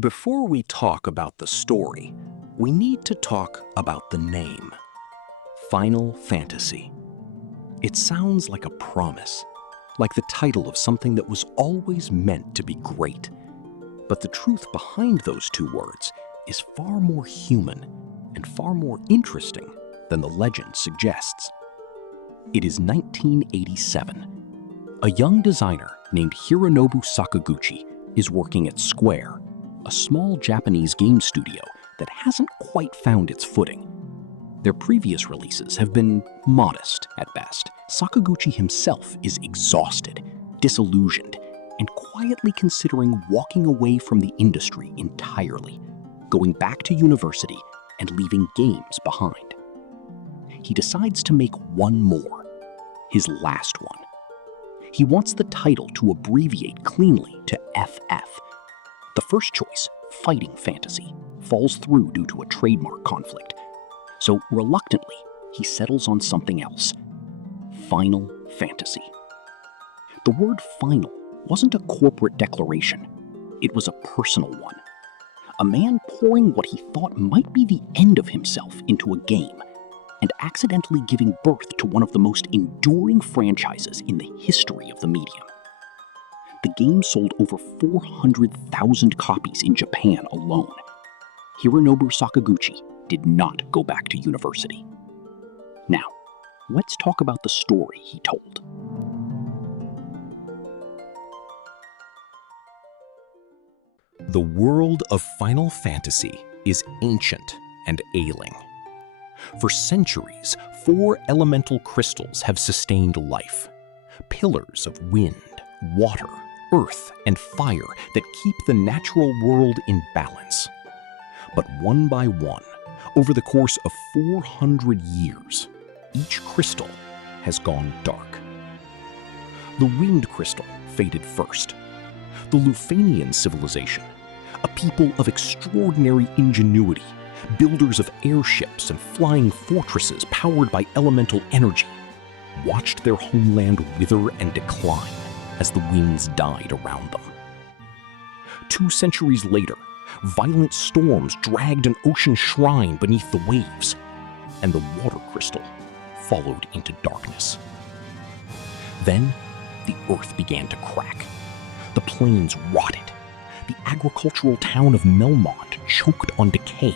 Before we talk about the story, we need to talk about the name. Final Fantasy. It sounds like a promise, like the title of something that was always meant to be great. But the truth behind those two words is far more human and far more interesting than the legend suggests. It is 1987. A young designer named Hironobu Sakaguchi is working at Square, a small Japanese game studio that hasn't quite found its footing. Their previous releases have been modest at best. Sakaguchi himself is exhausted, disillusioned, and quietly considering walking away from the industry entirely, going back to university and leaving games behind. He decides to make one more, his last one. He wants the title to abbreviate cleanly to FF. The first choice, Fighting Fantasy, falls through due to a trademark conflict. So reluctantly, he settles on something else. Final Fantasy. The word final wasn't a corporate declaration. It was a personal one. A man pouring what he thought might be the end of himself into a game, and accidentally giving birth to one of the most enduring franchises in the history of the medium. The game sold over 400,000 copies in Japan alone. Hironobu Sakaguchi did not go back to university. Now, let's talk about the story he told. The world of Final Fantasy is ancient and ailing. For centuries, 4 elemental crystals have sustained life. Pillars of wind, water, earth, and fire that keep the natural world in balance. But one by one, over the course of 400 years, each crystal has gone dark. The wind crystal faded first. The Lufanian civilization, a people of extraordinary ingenuity, builders of airships and flying fortresses powered by elemental energy, watched their homeland wither and decline as the winds died around them. 2 centuries later, violent storms dragged an ocean shrine beneath the waves, and the water crystal followed into darkness. Then, the earth began to crack. The plains rotted. The agricultural town of Melmont choked on decay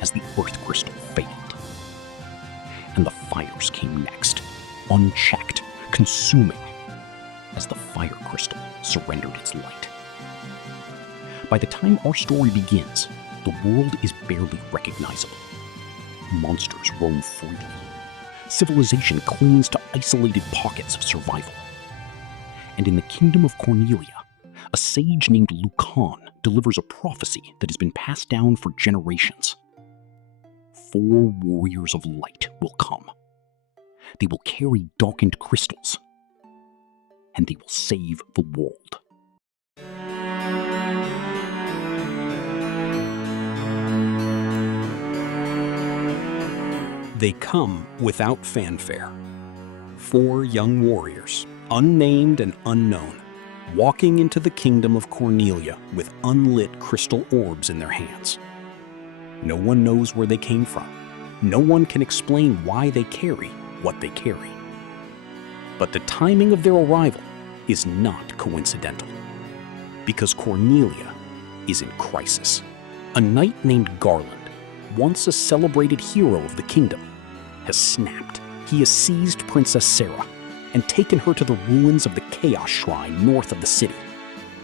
as the earth crystal failed. And the fires came next, unchecked, consuming, as the fire crystal surrendered its light. By the time our story begins, the world is barely recognizable. Monsters roam freely. Civilization clings to isolated pockets of survival. And in the kingdom of Cornelia, a sage named Lucan delivers a prophecy that has been passed down for generations. 4 warriors of light will come. They will carry darkened crystals, and they will save the world. They come without fanfare. 4 young warriors, unnamed and unknown, walking into the kingdom of Cornelia with unlit crystal orbs in their hands. No one knows where they came from. No one can explain why they carry what they carry. But the timing of their arrival is not coincidental, because Cornelia is in crisis. A knight named Garland, once a celebrated hero of the kingdom, has snapped. He has seized Princess Sarah and taken her to the ruins of the Chaos Shrine north of the city,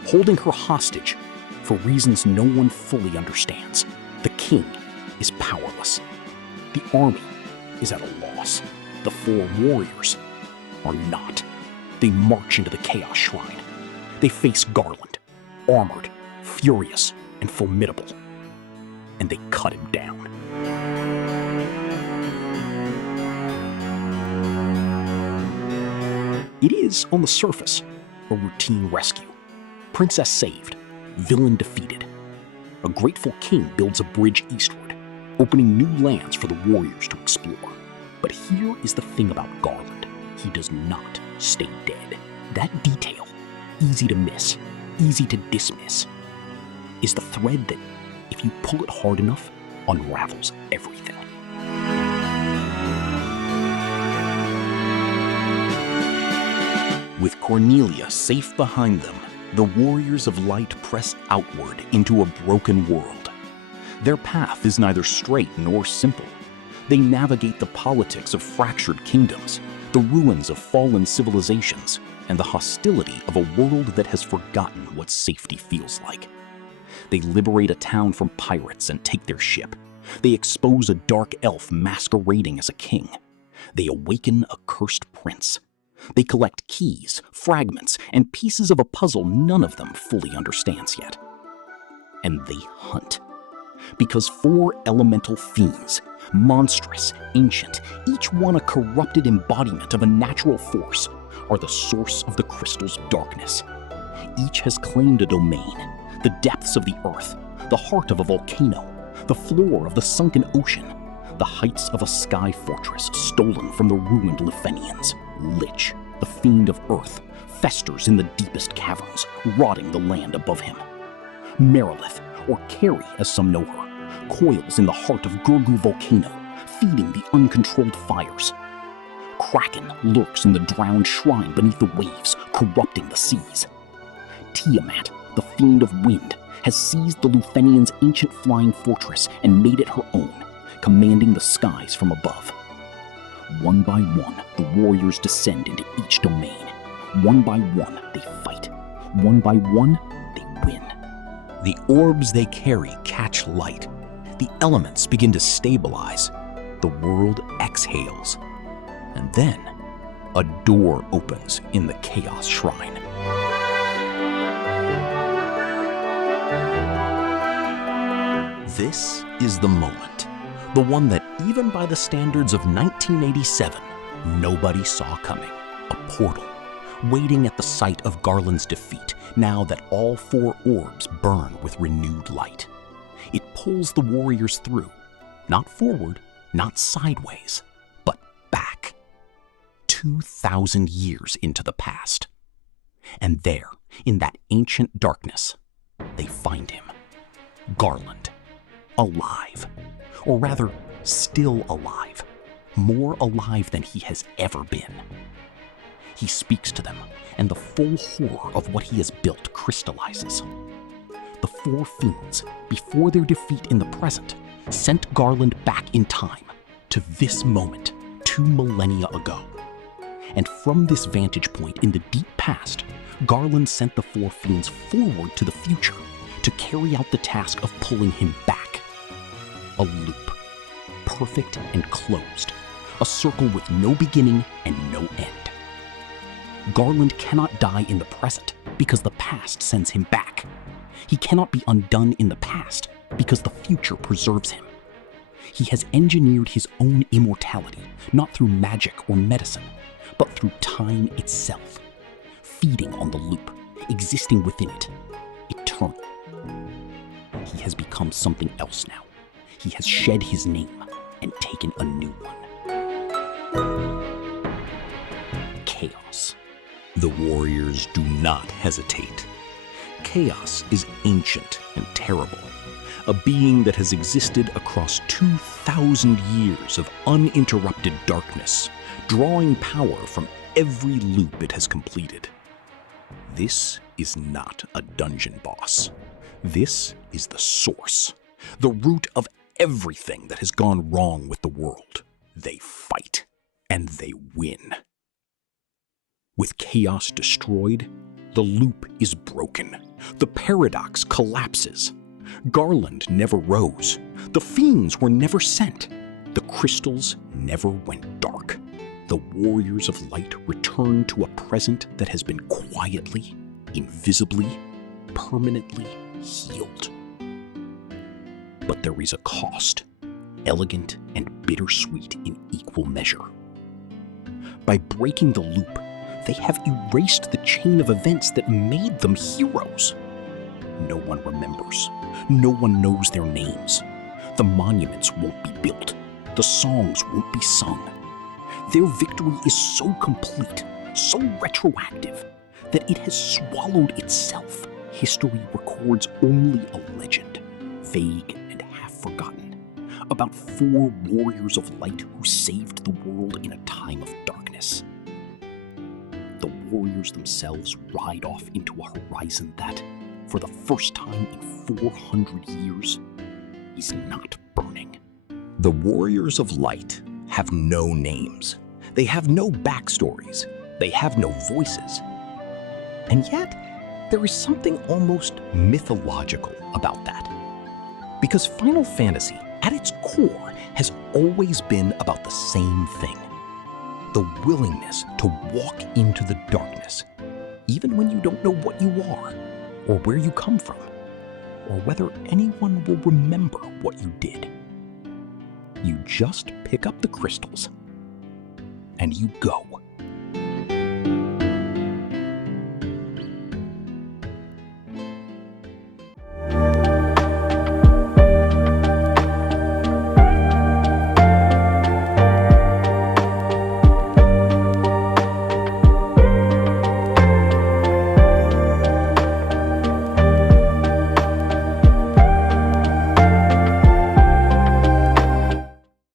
holding her hostage for reasons no one fully understands. The king is powerless. The army is at a loss. The 4 warriors are not. They march into the Chaos Shrine. They face Garland, armored, furious, and formidable. And they cut him down. It is, on the surface, a routine rescue. Princess saved, villain defeated. A grateful king builds a bridge eastward, opening new lands for the warriors to explore. But here is the thing about Garland. He does not stay dead. That detail, easy to miss, easy to dismiss, is the thread that, if you pull it hard enough, unravels everything. With Cornelia safe behind them, the warriors of light press outward into a broken world. Their path is neither straight nor simple. They navigate the politics of fractured kingdoms, the ruins of fallen civilizations, and the hostility of a world that has forgotten what safety feels like. They liberate a town from pirates and take their ship. They expose a dark elf masquerading as a king. They awaken a cursed prince. They collect keys, fragments, and pieces of a puzzle none of them fully understands yet. And they hunt. Because four elemental fiends, monstrous, ancient, each one a corrupted embodiment of a natural force, are the source of the crystal's darkness. Each has claimed a domain, the depths of the earth, the heart of a volcano, the floor of the sunken ocean, the heights of a sky fortress stolen from the ruined Lufenians. Lich, the fiend of earth, festers in the deepest caverns, rotting the land above him. Merilith, or Carrie as some know her, coils in the heart of Gurgu volcano, feeding the uncontrolled fires. Kraken lurks in the drowned shrine beneath the waves, corrupting the seas. Tiamat, the fiend of wind, has seized the Lufenians' ancient flying fortress and made it her own, commanding the skies from above. One by one, the warriors descend into each domain. One by one, they fight. One by one, they win. The orbs they carry catch light. The elements begin to stabilize. The world exhales. And then, a door opens in the Chaos Shrine. This is the moment. The one that, even by the standards of 1987, nobody saw coming. A portal, waiting at the site of Garland's defeat, now that all four orbs burn with renewed light. It pulls the warriors through, not forward, not sideways, but back. 2,000 years into the past. And there, in that ancient darkness, they find him. Garland. Alive. Or rather, still alive. More alive than he has ever been. He speaks to them, and the full horror of what he has built crystallizes. The Four Fiends, before their defeat in the present, sent Garland back in time, to this moment, 2 millennia ago. And from this vantage point in the deep past, Garland sent the Four Fiends forward to the future to carry out the task of pulling him back. A loop, perfect and closed, a circle with no beginning and no end. Garland cannot die in the present because the past sends him back. He cannot be undone in the past because the future preserves him. He has engineered his own immortality, not through magic or medicine, but through time itself, feeding on the loop, existing within it, eternal. He has become something else now. He has shed his name and taken a new one. Chaos. The warriors do not hesitate. Chaos is ancient and terrible, a being that has existed across 2,000 years of uninterrupted darkness, drawing power from every loop it has completed. This is not a dungeon boss. This is the source, the root of everything that has gone wrong with the world. They fight, and they win. With chaos destroyed, the loop is broken. The paradox collapses. Garland never rose. The fiends were never sent. The crystals never went dark. The warriors of light return to a present that has been quietly, invisibly, permanently healed. But there is a cost, elegant and bittersweet in equal measure. By breaking the loop, they have erased the chain of events that made them heroes. No one remembers. No one knows their names. The monuments won't be built. The songs won't be sung. Their victory is so complete, so retroactive, that it has swallowed itself, history records only a legend, vague and half-forgotten, about four warriors of light who saved the world in a time of darkness. The warriors themselves ride off into a horizon that, for the first time in 400 years, is not burning. The Warriors of Light have no names. They have no backstories. They have no voices. And yet, there is something almost mythological about that. Because Final Fantasy, at its core, has always been about the same thing. The willingness to walk into the darkness, even when you don't know what you are, or where you come from, or whether anyone will remember what you did. You just pick up the crystals, and you go.